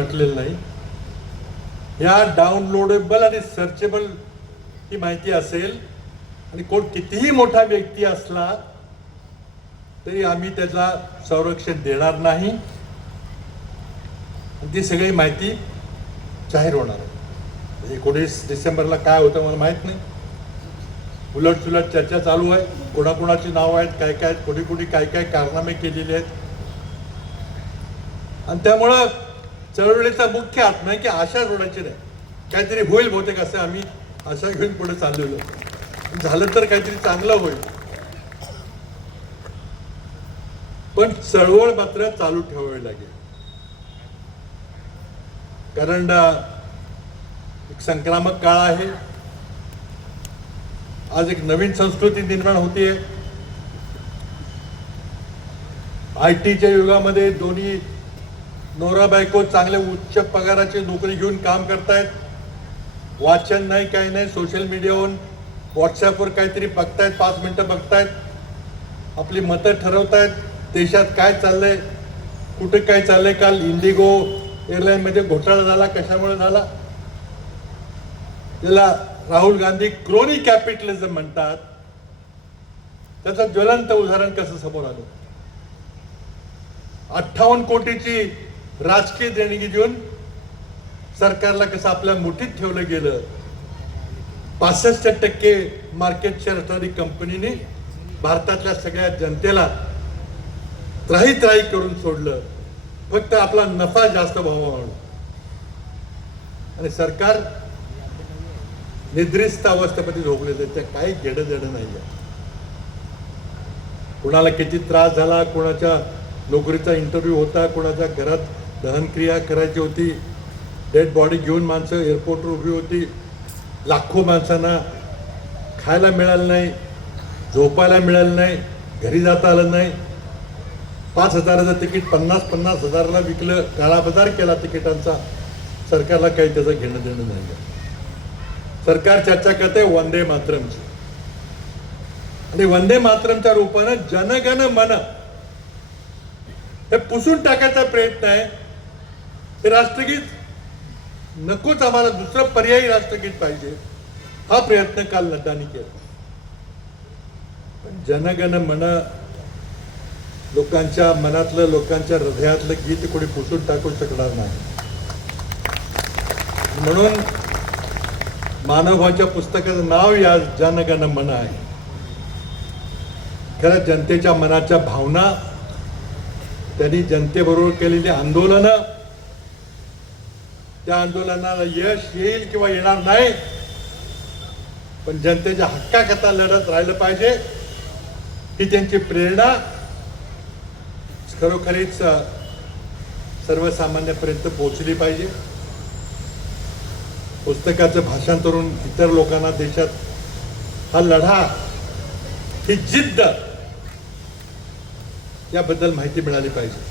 म्हटलेलं नाही. या डाउनलोडेबल आणि सर्चेबल ही माहिती असेल आणि कोण कितीही मोठा व्यक्ती असला तरी आम्ही त्याला संरक्षण देणार नाही. ती सगळी माहिती जाहीर होणार आहे. 19 डिसेंबरला काय होतं मला माहीत नाही. उलटसुलट चर्चा चालू आहे. कोणाकोणाची नावं आहेत, काय काय आहेत, कोणी कोणी काय काय कारनामे केलेले आहेत. आणि त्यामुळं चळवळीचा मुख्य आत्मा आहे की आशा सोडायची नाही. काहीतरी होईल बहुतेक असं आम्ही आशा घेऊन पुढे चाललेलो. झालं तर काहीतरी चांगलं होईल. पण चळवळ मात्र चालू ठेवावी लागेल. कारण एक संक्रामक काळ आहे. आज एक नवीन संस्कृती निर्माण होतीये. IT युगामध्ये दोन्ही नवरा बायको चांगले उच्च पगाराची नोकरी घेऊन काम करतायत. वाचन नाही, काही नाही, सोशल मीडियावरून व्हॉट्सॲपवर काहीतरी बघतायत, 5 मिनिटं बघतायत, आपली मतं ठरवतायत. देशात काय चाललंय, कुठे काय चाललंय. काल इंडिगो एअरलाईनमध्ये घोटाळा झाला. कशामुळे झाला? त्याला राहुल गांधी क्रोनी कॅपिटलिझम म्हणतात. त्याचं ज्वलंत उदाहरण कसं समोर आलं. 58 कोटीची राजकीय देणगी देऊन सरकारला कसं आपल्या मुठीत ठेवलं गेलं. 65% मार्केट शेअर असणारी कंपनीने भारतातल्या सगळ्या जनतेला त्राही करून सोडलं. फक्त आपला नफा जास्त व्हावा म्हणून. आणि सरकार निद्रिस्त अवस्थेमध्ये झोपलेलं आहे. ते काही घेणं नाही आहे. कुणाला किती त्रास झाला, कुणाच्या नोकरीचा इंटरव्ह्यू होता, कुणाच्या घरात दहनक्रिया करायची होती, डेड बॉडी घेऊन माणसं एअरपोर्टवर उभी होती. लाखो माणसांना खायला मिळालं नाही, झोपायला मिळालं नाही, घरी जाता आलं नाही. 5,000चं तिकीट 50,000ला विकलं, काळा बाजार केला तिकिटांचा. सरकारला काही त्याचं घेणं देणं नाही. सरकार चर्चा करते वंदे मातरमची. आणि वंदे मातरमच्या रूपानं जनगण मन हे पुसून टाकायचा प्रयत्न आहे. हे राष्ट्रगीत नकोच, आम्हाला दुसरं पर्यायी राष्ट्रगीत पाहिजे, हा प्रयत्न काल नड्डांनी केला. पण जनगण मन लोकांच्या मनातलं, लोकांच्या हृदयातलं गीत कोणी पुसून टाकू शकणार नाही. म्हणून मानवभावाच्या पुस्तकाचं नाव या जनगण मन आहे. खरं जनतेच्या मनाच्या भावना, त्यांनी जनतेबरोबर केलेली आंदोलनं, त्या आंदोलनाला यश येईल किंवा येणार नाही, पण जनतेच्या हक्काकरता लढत राहिलं पाहिजे ही त्यांची प्रेरणा खरोखरीच सर्वसामान्यापर्यंत पोहोचली पाहिजे. पुस्तकाचं भाषांतर करून इतर लोकांना देशात हा लढा, ही जिद्द, याबद्दल माहिती मिळाली पाहिजे.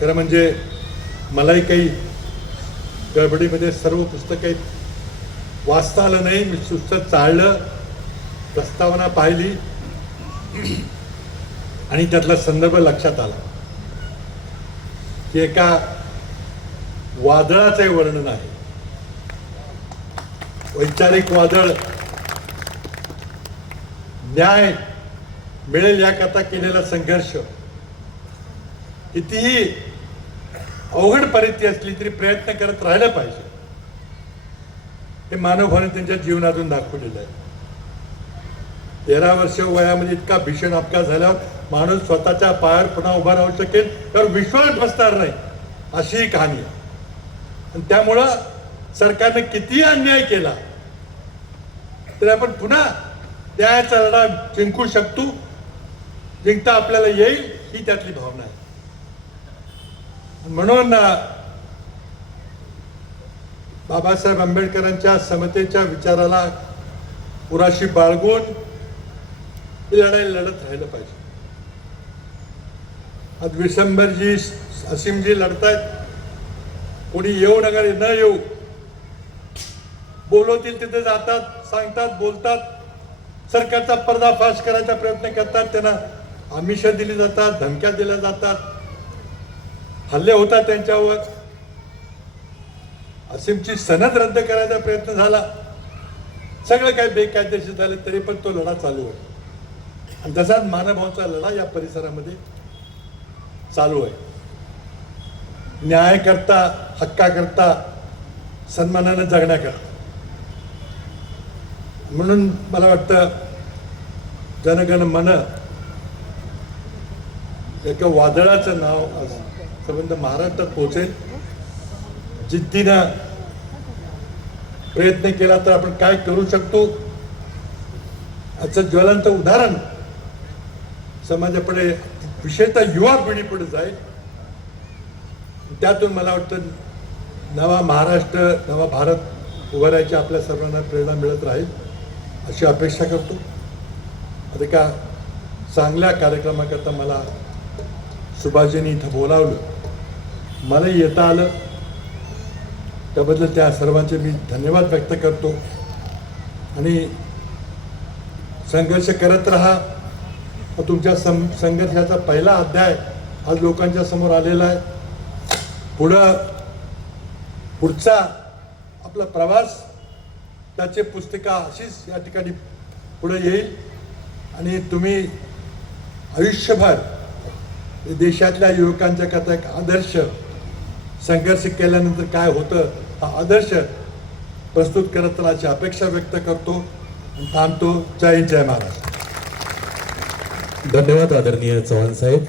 खरं म्हणजे मलाही काही गडबडीमध्ये सर्व पुस्तके वाचता आलं नाही. मी सुस्त चाळलं, प्रस्तावना पाहिली आणि त्यातला संदर्भ लक्षात आला की एका वादळाचे वर्णन आहे. वैचारिक वादळ, न्याय मिळेल याकरता केलेला संघर्ष, कितीही अवघड परिस्थिती असली तरी प्रयत्न करत राहिलं पाहिजे, हे मानवभावाने त्यांच्या जीवनातून दाखवलेलं आहे. 13 वर्ष वयामध्ये इतका भीषण अपघात झाल्यावर माणूस स्वतःच्या पायावर पुन्हा उभा राहू शकेल तर विश्वास बसणार नाही, अशी ही कहाणी आहे. आणि त्यामुळं सरकारने कितीही अन्याय केला तर आपण पुन्हा न्यायाचा लढा जिंकू शकतो, जिंकता आपल्याला येईल, ही त्यातली भावना आहे. म्हणून बाबासाहेब आंबेडकरांच्या समतेच्या विचाराला पुराशी बाळगून ही लढाई लढत राहिलं पाहिजे. आज विशंभरजी, असीमजी लढतायत. कोणी येऊ नका, न येऊ, बोलवतील तिथे जातात, सांगतात, बोलतात, सरकारचा पर्दाफाश करायचा प्रयत्न करतात, त्यांना आमिष दिली जातात, धमक्या दिल्या जातात. हल्ले होतात त्यांच्यावर, असीमची सनद रद्द करायचा प्रयत्न झाला, सगळं काही बेकायदेशीर झालं, तरी पण तो लढा चालू आहे. आणि तसाच मानभावाचा लढा या परिसरामध्ये चालू आहे. न्याय करता, हक्काकरता, सन्मानानं जगण्याकरता. म्हणून मला वाटतं जनगण मन एका वादळाचं नाव आज संबंध महाराष्ट्रात पोहोचेल. जिद्दीनं प्रयत्न केला तर आपण काय करू शकतो याचं ज्वलंत उदाहरण समाजापुढे, विशेषतः युवा पिढीपुढे जाईल. त्यातून मला वाटतं नवा महाराष्ट्र, नवा भारत उभारायची आपल्या सर्वांना प्रेरणा मिळत राहील अशी अपेक्षा करतो. आता एका चांगल्या कार्यक्रमाकरता मला सुभाषजींनी इथं बोलावलं, मलाही येता आलं, त्याबद्दल त्या सर्वांचे मी धन्यवाद व्यक्त करतो. आणि संघर्ष करत राहा. तुमच्या संघर्षाचा पहिला अध्याय आज लोकांच्या समोर आलेला आहे. पुढचा आपला प्रवास, त्याचे पुस्तिका अशीच या ठिकाणी पुढे येईल. आणि तुम्ही आयुष्यभर देशातल्या युवकांच्या करता एक आदर्श, संघर्ष केल्यानंतर काय होतं हा आदर्श प्रस्तुत करत राहायची अपेक्षा व्यक्त करतो. थांबतो. जय हिंद, जय महाराष्ट्र. धन्यवाद आदरणीय चव्हाण साहेब.